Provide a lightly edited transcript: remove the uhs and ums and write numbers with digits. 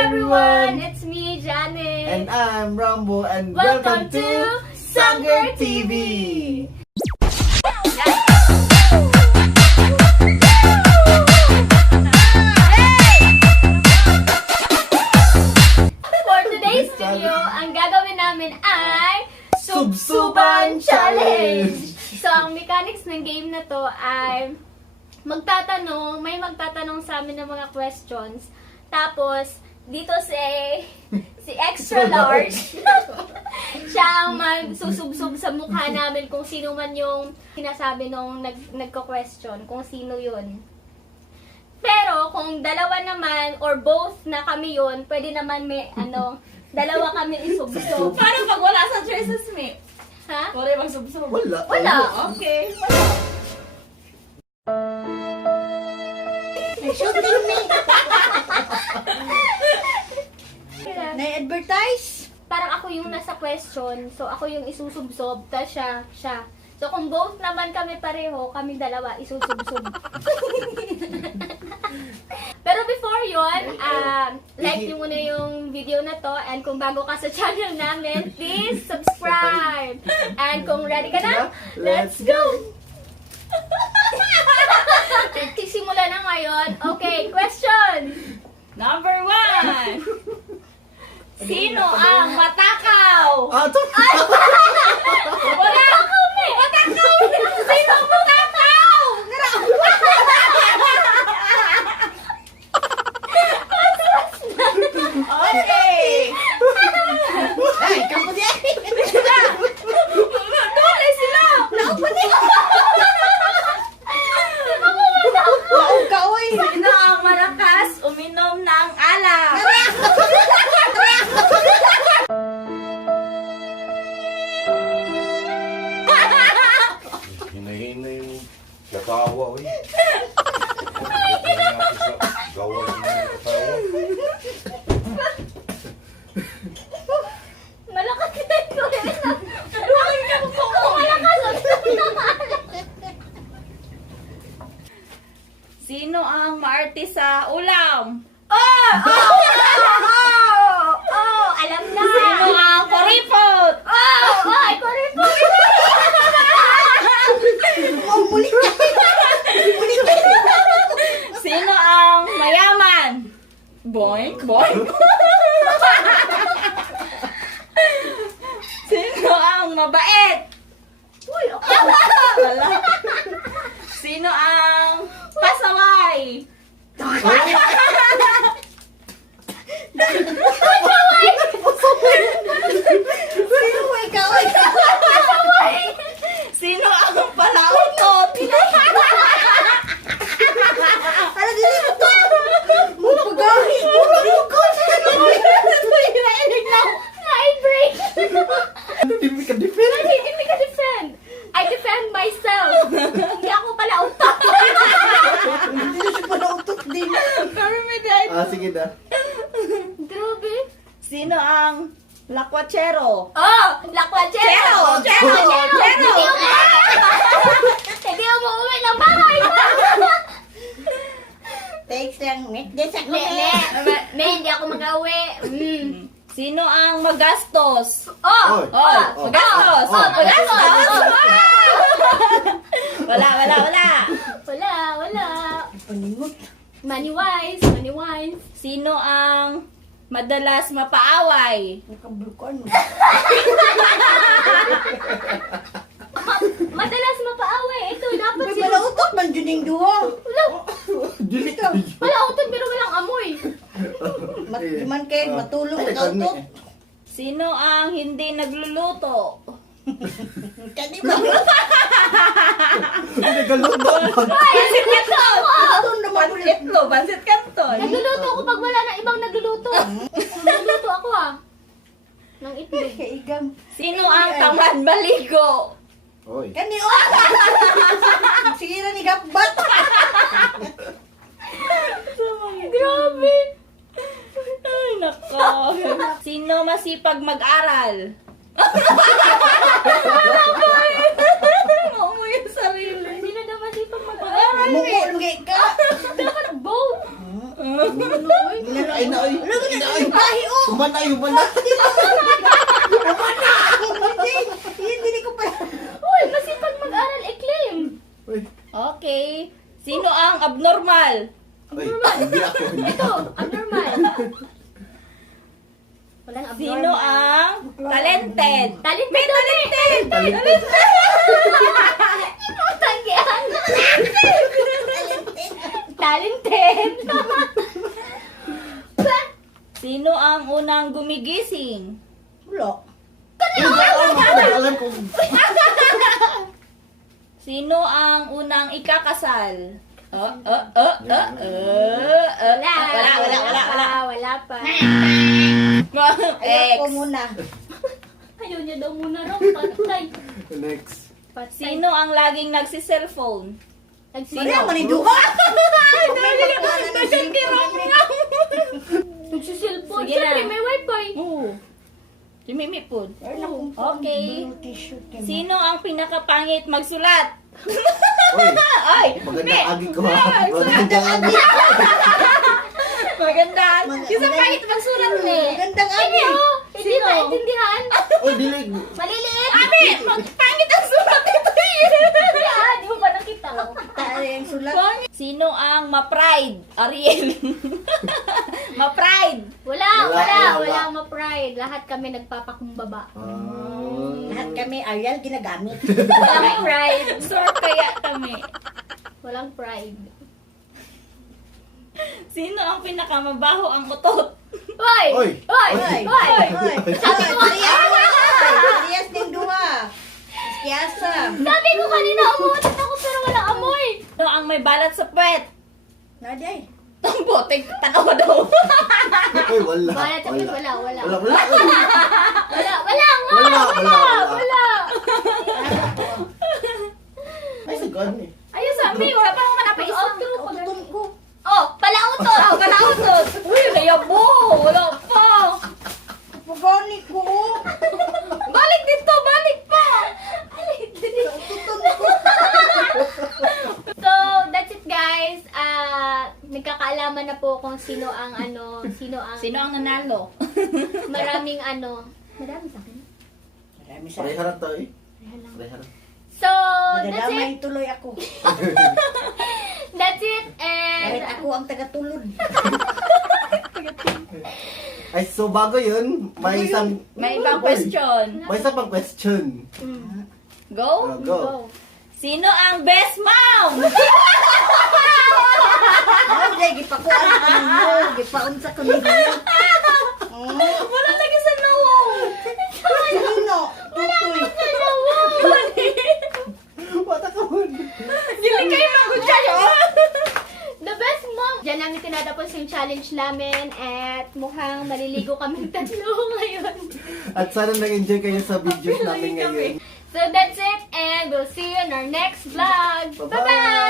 everyone! It's me, Janet. And I'm Rambo, and Welcome to Sangger TV. For today's video, ang gagawin namin ay Subsuban Challenge! So, ang mechanics ng game na to ay may magtatanong sa amin ng mga questions. Tapos, dito si extra large, siya ang magsusubsub sa mukha namin kung sino man yung sinasabi nung nagko-question, kung sino yun. Pero, kung dalawa naman, or both na kami yun, pwede naman may, dalawa kami isubsub. Paano pag wala sa choices, mate? Ha? Wala bang subsub? Wala. Wala. Okay. Wala. Shooting me! Na-advertise? Parang ako yung nasa question, so ako yung isusubsob, tapos siya. So kung both naman kami pareho, kami dalawa isusubsob. Pero before yun, like nyo muna yung video na to, and kung bago ka sa channel namin, please subscribe! And kung ready ka na, let's go! Simula na ngayon. Okay, question! Number 1. Sino ang matakaw? Ito! Wala! Matakaw! Sino ang matakaw? Okay! Ay, kapo di ay! Dole sila! Laog ka, oy! Sino ang malakas uminom ng alak? Hinahin na yung katawa, oy. Gawal na yung katawa. Malakas kita ko rin. Malakas Sino ang maarte sa ulam? Oh, alam na. Sino ang kuripot? Ay, kuripot. Oh, muli ka! Muli ka! Sino ang mayaman? Boink, boink. Sino ang mabait? Uy, Wala. Sino ang pasaway? Sino mo ikaw, oy? Sino ang palautot? Ano, dili mo to? Pagawi! na-break. Hindi ka defend. Hindi ka defend. I defend myself. Hindi ako pala utak. Hindi siya pala utot din. Sige na. Grabe. Sino ang lakwachero? Oh, lakwachero. Chero. Hindi ako uuwi ng bahay. Thanks lang, mate. Desak mo, Hindi ako mag-uwi. Sino ang magastos? Oh, Magastos. magastos. Wala. Wala. Panimot. Money wise. Sino ang madalas mapaaway? Nakablukuan mo. Madalas mapaaway. Ito, dapat May siya. pala utot man dyan yung duwa. Dili. Wala utot pero walang amoy. Matiman kayo, matulog, utot. Sino ang hindi nagluluto? Kadi ba? Hindi ka luto. Pansit Canton! Ito naman ulit. Pansit Canton! Nagluluto ako pag wala na ibang nagluluto. Nagluluto ako ng itlog. Kaigang. Sino ang tamad maligo? Oy. Kani, o! Sige na ni Gapbat. Grabe. Ay, nako. Sino masipag mag-aral? Mo yung sarili. Sino daw masipag mag-aaral? Mungo, lugay ka. Dapat both. Ay na, ay. Ay na, ay. Human na, human na. Hindi ko pa. Uy, masipag mag-aral, i-claim. Uy. Okay. Sino ang abnormal? Ay, hindi ako. Hindi. Ito, abnormal. Walang abnormal. Sino ang talented? Talented! Talented! Talented. Tanggihan! Talented! Sino ang unang gumigising? Wala. Alam ko. Sino ang unang ikakasal? Wala. Wala pa. Ex. Ayoko muna. Ayaw niya daw muna raw. Patay. Next. Patay. Sino ang laging nagsi-cellphone? Wala mo ni Duha. Nagsisilpon. Sige na. Siyempre, may wifi. Oo. Si Mimi po. Okay. Sino ang pinakapangit magsulat? Uy, Ay! magandang agi ko ha. Magandang agi. Maganda. Isa pangit magsulat ni. Gandang Hindi ani. oh. Hindi Sino? maintindihan. Uy, dilig. Maliliit. Abi! Pangit ang sulat ito Ah, di mo pa nakita. Tayo yung sulat. Sino ang ma-pride? Ariel. Ma-pride. Wala. Wala. Walang ma-pride. Lahat kami nagpapakumbaba. Lahat kami Ariel ginagamit. Walang pride. Sort kaya kami. Walang pride. Sino ang pinakamabaho ang utot? Hoy! Oy! Hoy! Oy! Hoy! Sabi ko Arias ng Duha. Kiyasa. Sabi ko kanina umuutot ako pero walang amoy. Sino ang may balat sa puwet? Naday. Ang bote, tanaw daw. Uy, wala. Balat sa pit, wala. Wala. Wala. Ay, sagan eh. Ayun sabi, wala pa naman napaisip. Utong ko. Oh, palautot. Palautot. Uy, nayabo. Wala pa. Pagani ko. Balik dito, balik pa. Utong ko. So, that's it guys. Nagkakaalaman na po kung sino ang Sino ang nanalo? marami sa akin. Marami sa Pareharap to eh. Ayan lang. Pareharap. So, that's it. Nadadamay tuloy ako. That's it. Kahit And ako ang tagatulod. Ay, so bago yun, may isang... May ibang question. May isang pang question. Go? Go. Sino ang best mom? Ano day gipakuan ko ninyo, gipaunsa ko ninyo. Wala lagi sa nawong. Sino? Tutoy. Wata ka mo. Dili kayo magudya yun. the best mom. Diyan namin tinatapos yung challenge namin at mukhang maliligo kami tatlo ngayon. At sana nag-enjoy kayo sa videos namin ngayon. So that's it and we'll see you in our next vlog. Bye-bye. Bye-bye!